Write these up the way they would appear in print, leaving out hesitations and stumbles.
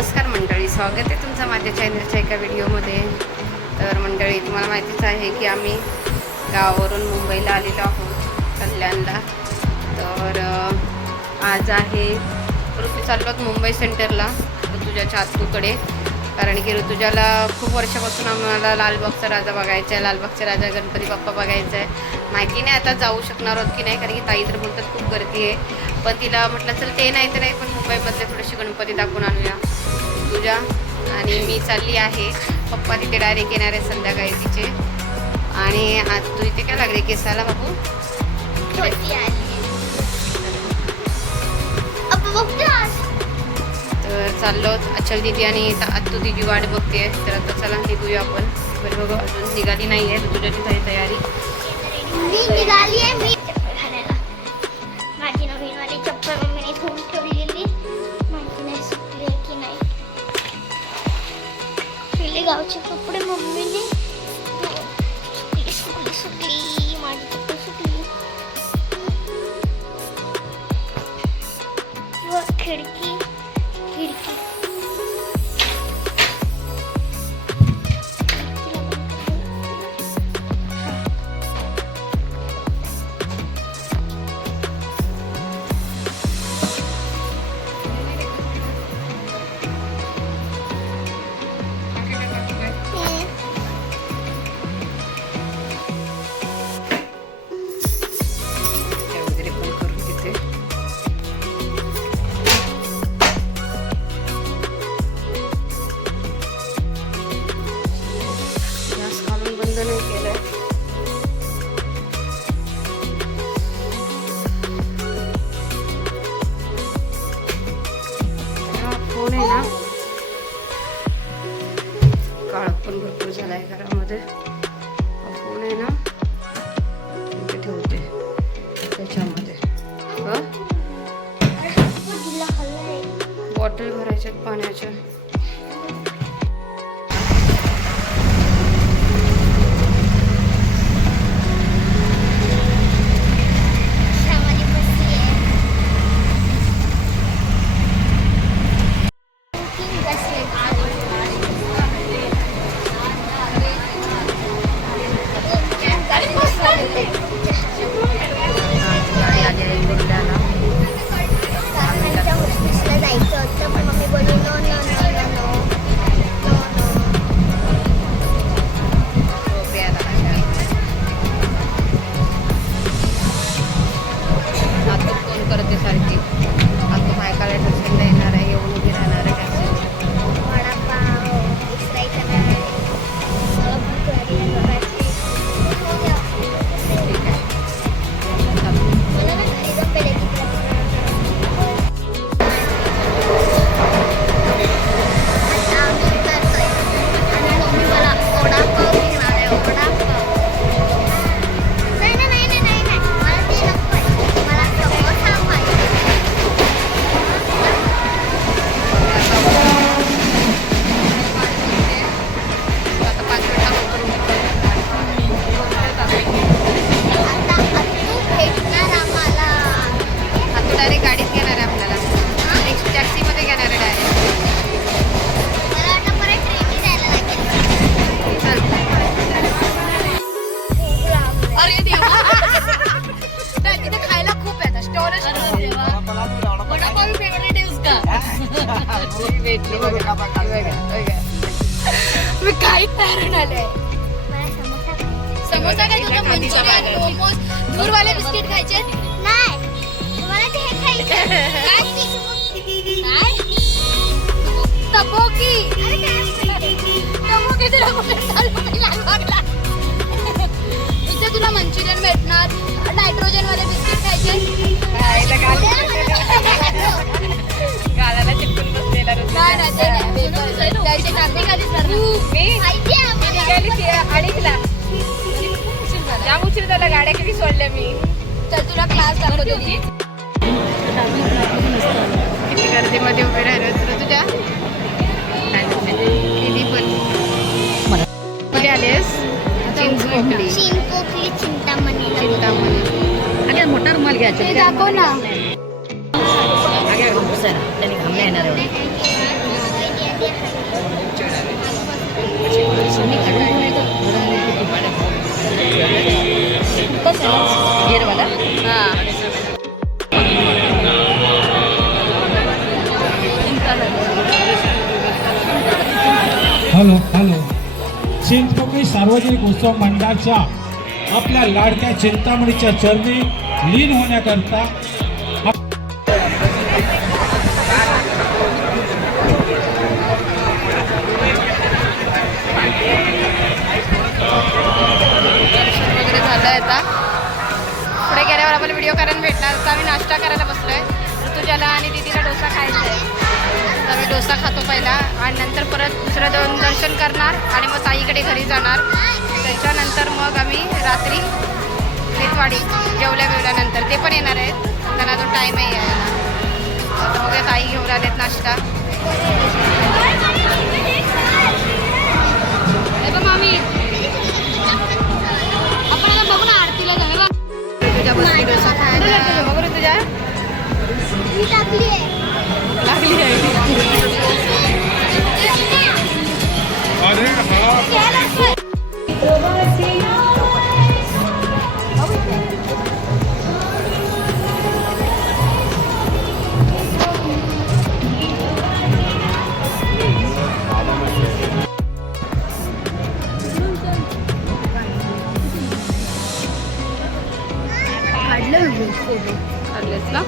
नमस्कार मंडळी, स्वागत आहे तुमचं माझ्या चॅनलच्या एका व्हिडिओमध्ये. तर मंडळी, तुम्हाला माहितीच आहे की आम्ही गावावरून मुंबईला आलेलो आहोत, कल्याणला. तर आज आहे ऋतू चाललो मुंबई सेंटरला ऋतुजाच्या आत्तूकडे, कारण की ऋतुजाला खूप वर्षापासून आम्हाला लालबागचा राजा बघायचा आहे, लालबागचा राजा गणपती बाप्पा बघायचा आहे. माहिती नाही आता जाऊ शकणार आहोत की नाही, कारण की ताई तर बोलतात खूप गर्दी आहे. पण तिला म्हटलं चल ते नाही तर नाही, पण मुंबईमधले थोडेसे गणपती दाखवून आणूया. तुझ्या आणि मी चालली आहे. पप्पा तिथे डायरेक्ट येणार आहे संध्याकाळी तिचे. आणि आज तू इथे काय लागले केसाला बाबू? तर चाललो अचल दिदी आणि आत्तू दिदी वाट बघते. तर आता चला निघूया आपण. बरं बघू, अजून निघाली नाही आहे तुझ्याची काही तयारी. निघाली आहे मी घालायला. माझी नवीनवाली चप्पल मम्मीने ठेवून ठेवलेली, माहिती नाही सुकली आहे की नाही. पिले गावचे कपडे मम्मीने सुकली माझी चप्पल सुकली. खिडकी खिडकी काळ पण भरपूर झाला आहे घरामध्ये. फोन आहे ना, इथे ठेवते त्याच्यामध्ये. बॉटल भरायच्यात पाण्याच्या. मी काहीच तयार आले. समोसा काय तुझं? मंचुरियन, मोमोज, दूरवाले बिस्किट खायचे नाही. तुम्हाला ते हे खायचं काय? तबोकी. तबोकी तुला कुठे लागला? इथे तुला मंचुरियन भेटणार, नायट्रोजन वाले बिस्किट खायचे. गालाला चिपकून बसलेला त्याचे कांदे खालीच अडीचला जाम उशीर झाला. गाड्या किती सोडल्या मी. तर तुला क्लास दाखवतो. किती गर्दीमध्ये उभे राहिलो तुझ्या किती पण कुठे आलेस? चिंचपोकली चिंतामणी. अगं मोठा रुमाल घ्यायचा दाखव ना. त्यांनी घामले येणार. गिरवाला हां हॅलो हॅलो चिंचपोकळी सार्वजनिक उत्सव मंडळाच्या आपल्या लाडक्या चिंतामणीच्या चरणी लीन होण्याकरता वगैरे झालं आहे आता. पुढे गेल्यावर आम्हाला व्हिडिओ करायला भेटणार. आता आम्ही नाश्ता करायला बसलोय. ऋतुजाला आणि दीदीला डोसा खायचा आहे. तर आम्ही डोसा खातो पहिला आणि नंतर परत दुसरं दर्शन करणार आणि मग ताईकडे घरी जाणार. त्याच्यानंतर मग आम्ही रात्री खेतवाडी जेवल्यानंतर ते पण येणार आहेत. त्यांना अजून टाईम आहे यायला. आता बघूया ताई घेऊन आलेत नाश्ता. हे बघ मामी आपण आता बघू ना आरतीला जाऊया. तुझ्या बसली डोसा खायला बघू रे तुझ्या लागली आहे. काढलेस ना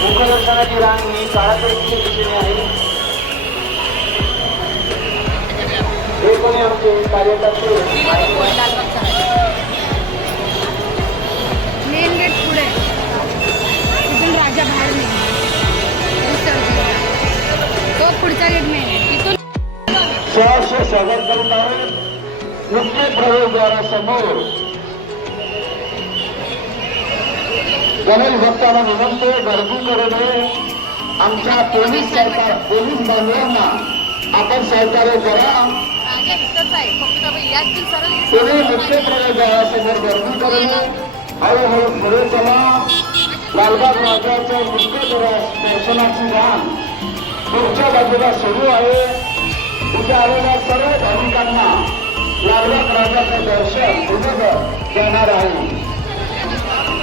मुखदर्शनाची रांग ही काळापैकी दिशेने आहे. हे कोणी आमचे कार्यकर्ते मेन गेट पुढे इथून राजा बाहेर नाही. तो पुढचा गेट मेन इथून सहर्ष स्वागत करत आहोत. मुख्य प्रवेशद्वारासमोर गणेश भक्तांना विनंती गर्दी करू नये. आमच्या पोलीस बांधवांना आपण सहकार्य करा. राजा इथंच आहे फक्त याची सरळ तुम्ही मुख्य प्रवेशद्वारासमोर गर्दी करू नये. हळूहळू पुढे चला. लालबाग राजाच्या मुख्य दर्शनाची रांग पुढच्या बाजूला सुरू आहे. तिथे आलेल्या सर्व भाविकांना लालबाग राजाचं दर्शन पुढे देणार आहे.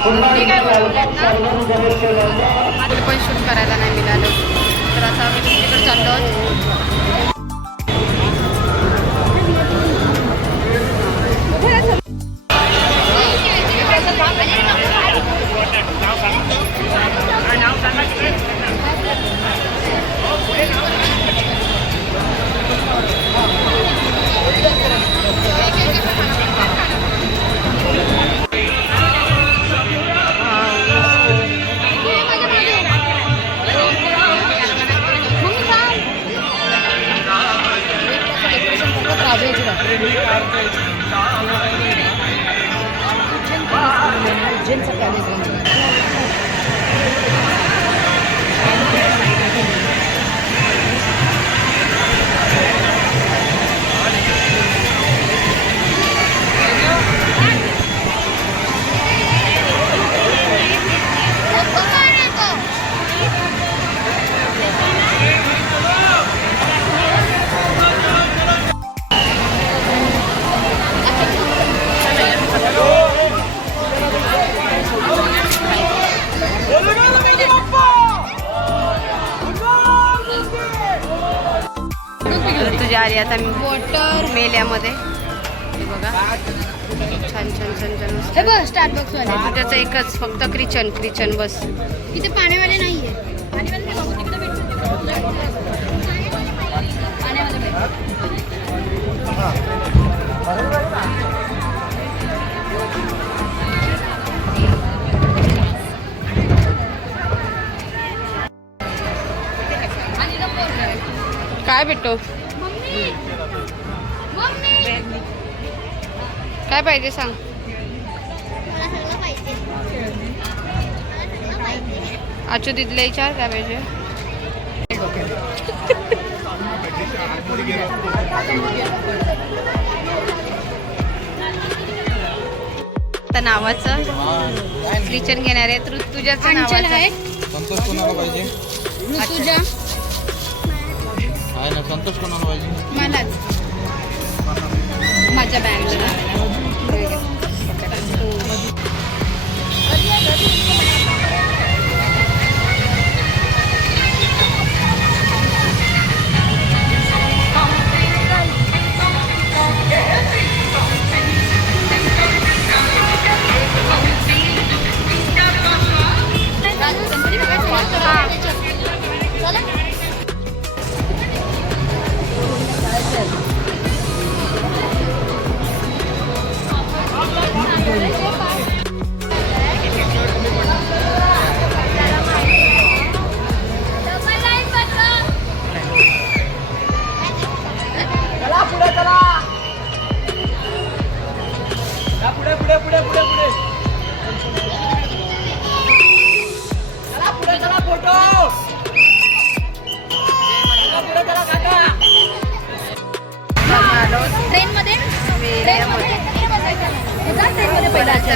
पुन्हा लालबाग सार्वजनिक गणेश मंडळ पण शूट करायला नाही मिळालं. तर आता आम्ही दुसरीकडे चाललो आहोत. तुझ्या आली आता मी वॉटर मेल्यामध्ये. हे बघा छान छान छान छान हे बघ स्टारबक्स वाले. त्याचं एकच फक्त क्रिचन बस. इथे पाण्यावाले नाहीये. पाण्यावाले नाही बाबू, तिकडे भेटतात. पाण्यावाले भेटतात. काय भेटतो काय पाहिजे सांग. मला सगळं पाहिजे. मला सगळं पाहिजे. आजू दिदीला विचार काय पाहिजे. आता नावाचं विचार घेणार आहे. तुझ्याचं नावाचं आहे. संतोष कोणाला पाहिजे? तुझ्या आहे ना, संतोष कोणाला पाहिजे? मलाच माझ्या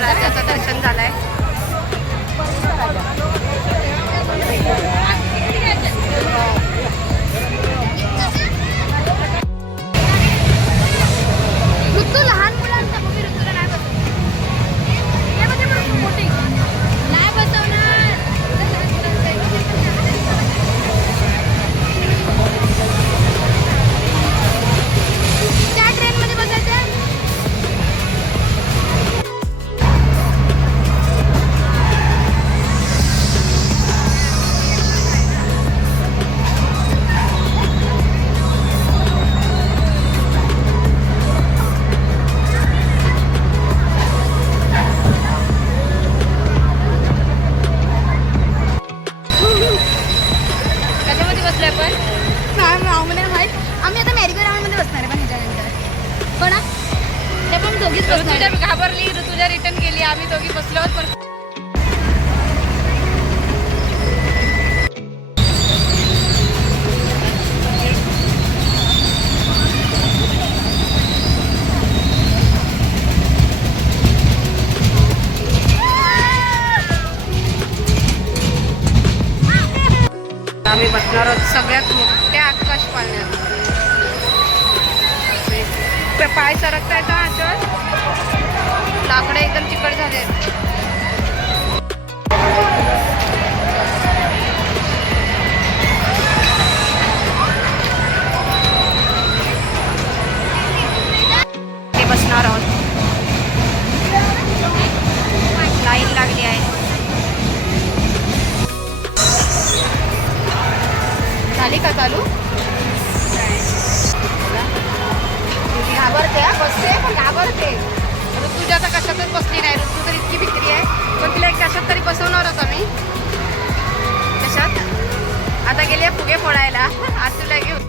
राजाचं दर्शन झालंय. ऋतू लहान मुलांचा मम्मी ऋतूला नाही नाही बसवणार. त्या ट्रेन मध्ये बसायचं. कशामध्ये बसलोय आपण. आम्ही आता मॅरिगो राऊंड मध्ये बसणार आहे पण ह्याच्यानंतर पण ते पण दोघीच बसणार ऋतुजा घाबरली. ऋतुजा रिटर्न गेली. आम्ही दोघी बसलो पण आम्ही बसणार आहोत सगळ्यात मोठ्या आकाश पाळण्यात. पाय सरकतायत ह्याच्यावर. लाकडं एकदम चिकट झाले. ते बसणार आहोत. लाईन लागली आहे. झाली का चालू. घाबरते बसते पण घाबरते. ऋतुजा तर कशातच बसली नाही. ऋतू तर इतकी भित्री आहे. पण तिला एक कशात तरी बसवणार होतो मी. कशात आता गेली फुगे फोडायला. आज तुला घेऊन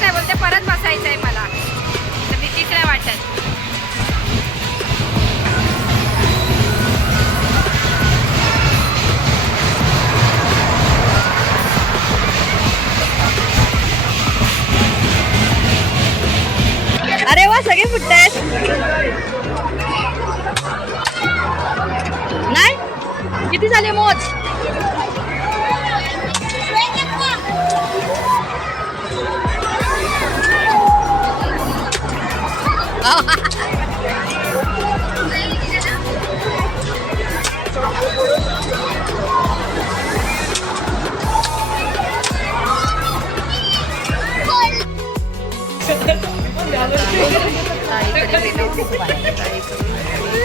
नाही बोलते. परत बसायचं आहे मला. तर भीतीच नाही वाटत. अरे वा सगळे फुटतायत. नाही किती झाले मोज.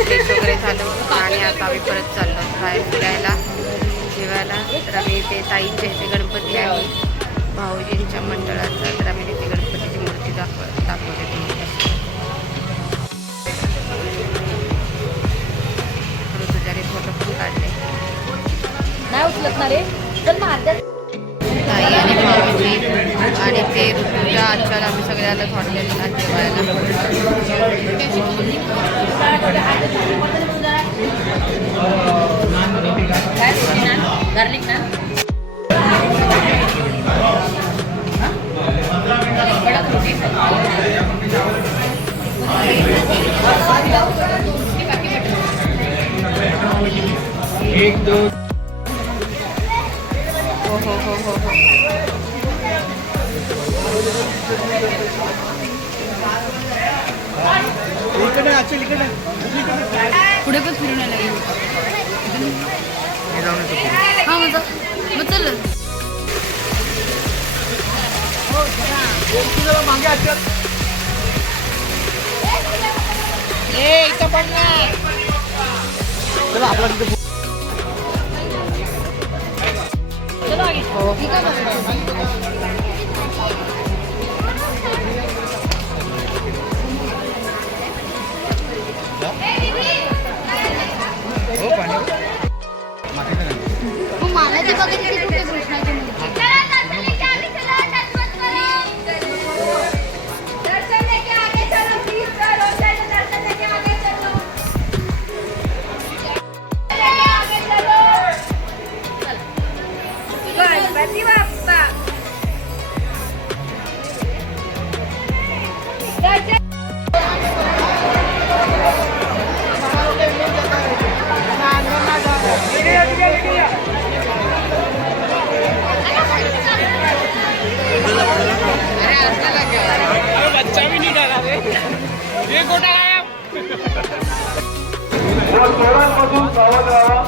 फ्रेश वगैरे झालं आणि आता आम्ही परत चाललो बाहेर फिरायला जेवायला. तर आम्ही इथे ताईंच्या इथे गणपती आहे भाऊजींच्या मंडळाचा. तर आम्ही तिथे गणपतीची मूर्ती दाखवते तुम्हाला. ऋतुजाने फोटो पण काढले. नाही उचलत ना रे, चल मग अर्ध्यात. ताई आणि मावशी आणि ते ऋतूच्या आजकाल आम्ही सगळे आलं हॉटेलला जेवायला. काय रोटी ना, गार्लिक ना. कडक रोटी. हो. पुढे पण फिरून यायला लागेल. हा मग चल. मला ते बघायचं कुठे कृष्णाची मूर्ती. चोरांपासून सावध राहा.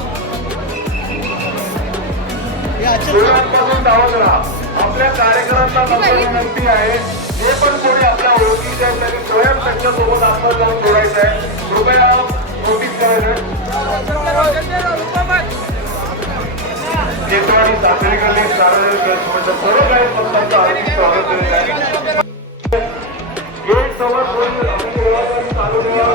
चोरांपासून सावध राहा. आपल्या कार्यक्रमांना नंबर विनंती आहे. जे पण कोणी आपल्या ओळखीचे आहेत त्यांनी स्वयं त्यांच्यासोबत आपण जाऊन जोडायचं आहे. कृपया नोटीस करायचं. केतवाडी सासरी गल्ली सार्वजनिक गणेशोत्सवाच्या सर्व काही संस्थांचं हार्दिक स्वागत करीत आहे. गेट समोर कोणी आपली व्यवस्था चालू ठेवा.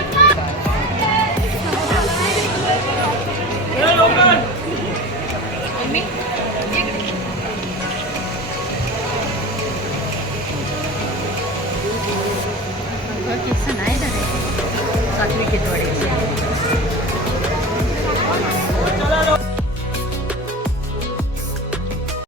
लवकर.